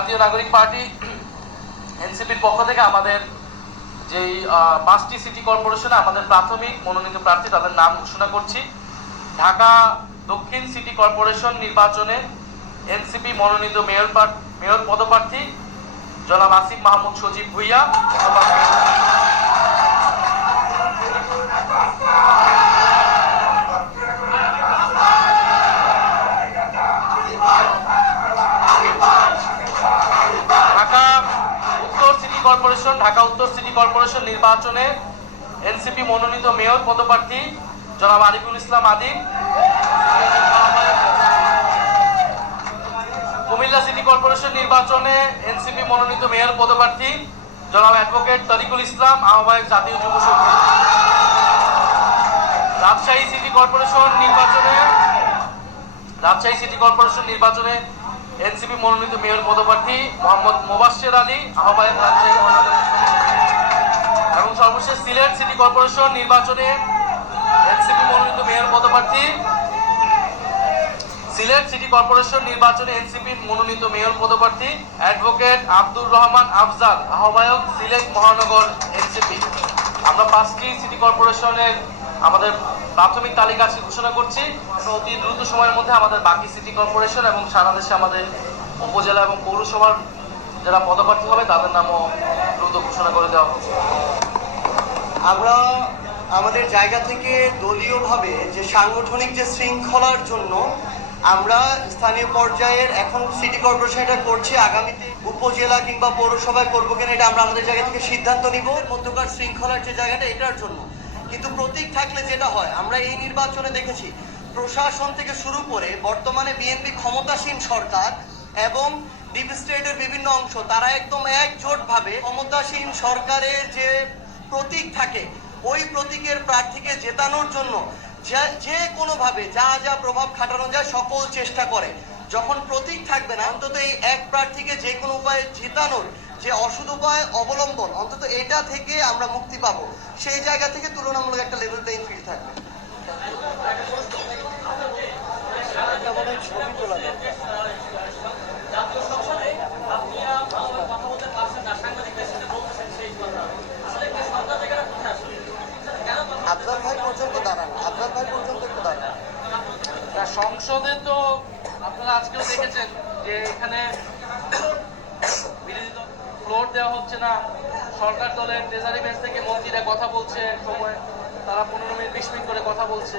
জাতীয় নাগরিক পার্টি এনসিপির পক্ষ থেকে আমাদের যেই 5টি সিটি কর্পোরেশনে আমাদের প্রাথমিক মনোনীত প্রার্থী তাদের নাম ঘোষণা করছি। ঢাকা দক্ষিণ সিটি কর্পোরেশন নির্বাচনে এনসিপি মনোনীত মেয়র পদপ্রার্থী জনাব আসিফ মাহমুদ সজীব ভুইয়া। ঢাকা উত্তর সিটি কর্পোরেশন নির্বাচনে এনসিপি মনোনীত মেয়র পদপ্রার্থী জনাব আরিফুল ইসলাম আদিম। কুমিল্লা সিটি কর্পোরেশন নির্বাচনে এনসিপি মনোনীত মেয়র পদপ্রার্থী জনাব অ্যাডভোকেট তরিকুল ইসলাম, আহ্বায়ক জাতীয় যুব শক্তি। রাজশাহী সিটি কর্পোরেশন নির্বাচনে এনসিপি মনোনীত মেয়র পদপ্রার্থী মোহাম্মদ মোবাশ্বের আলী, আহ্বায়ক রাজশাহী মহানগর। এবং সর্বশেষ সিলেট সিটি কর্পোরেশন নির্বাচনে এনসিপি মনোনীত মেয়র পদপ্রার্থী অ্যাডভোকেট আব্দুর রহমান আফজাল, আহ্বায়ক সিলেট মহানগর এনসিপি। আমরা 5টি সিটি কর্পোরেশনের আমাদের প্রাথমিক তালিকা ঘোষণা করছি। অতি দ্রুত সময়ের মধ্যে আমাদের বাকি সিটি কর্পোরেশন এবং সারা দেশে আমাদের উপজেলা এবং পৌরসভার যারা পদপ্রার্থী হবে তাদের নামও দ্রুত ঘোষণা করে দেওয়া হচ্ছে। আমরা আমাদের জায়গা থেকে দলীয়ভাবে যে সাংগঠনিক যে শৃঙ্খলার জন্য আমরা স্থানীয় পর্যায়ের এখন সিটি কর্পোরেশন এটা করছি, আগামীতে উপজেলা কিংবা পৌরসভায় করবো কিনা এটা আমরা আমাদের জায়গা থেকে সিদ্ধান্ত নিব। মধ্যকার শৃঙ্খলার যে জায়গাটা এটার জন্য কিন্তু প্রতীক থাকলে যেটা হয়, আমরা এই নির্বাচনে দেখেছি প্রশাসন থেকে শুরু করে বর্তমানে বিএনপি ক্ষমতাসীন সরকার এবং ডিপ স্টেটের বিভিন্ন অংশ তারা একদম একজোটভাবে ক্ষমতাসীন সরকারের যে প্রতীক থাকে ওই প্রতীকের প্রার্থীকে জেতানোর জন্য যে কোনোভাবে যা যা প্রভাব খাটানো যায় সকল চেষ্টা করে। যখন প্রতীক থাকবে না, অন্তত এই এক প্রার্থীকে যে কোনো উপায়ে জেতানোর যে অসৎ উপায় অবলম্বন, অন্তত এটা থেকে আমরা মুক্তি পাবো। সেই জায়গা থেকে তুলনামূলক একটা লেভেল প্লেইং ফিল্ড থাকবে। ছবি তোলা দরকার। আফজাল ভাই পর্যন্ত একটু দাঁড়ান। সংসদে তো আপনারা আজকেও দেখেছেন যে এখানে বিরোধী দল ফ্লোর দেওয়া হচ্ছে না। সরকার দলের ট্রেজারি বেঞ্চ থেকে মন্ত্রীরা কথা বলছে, সময় তারা 15 মিনিট 20 মিনিট করে কথা বলছে।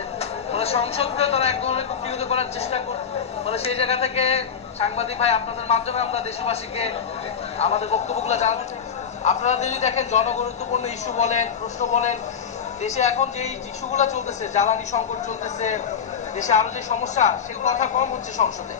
ফলে সংসদকে তারা এক ধরনের কুক্ষিগত করার চেষ্টা করছে। ফলে সেই জায়গা থেকে সাংবাদিক ভাই আপনাদের মাধ্যমে আমরা দেশবাসীকে আমাদের বক্তব্যগুলো জানাতে চাই। আপনারা যদি দেখেন জনগুরুত্বপূর্ণ ইস্যু বলেন, প্রশ্ন বলেন, দেশে এখন যে ইস্যুগুলো চলতেছে, জ্বালানি সংকট চলতেছে, দেশে আরো যে সমস্যা, সেগুলো কথা কম হচ্ছে সংসদে।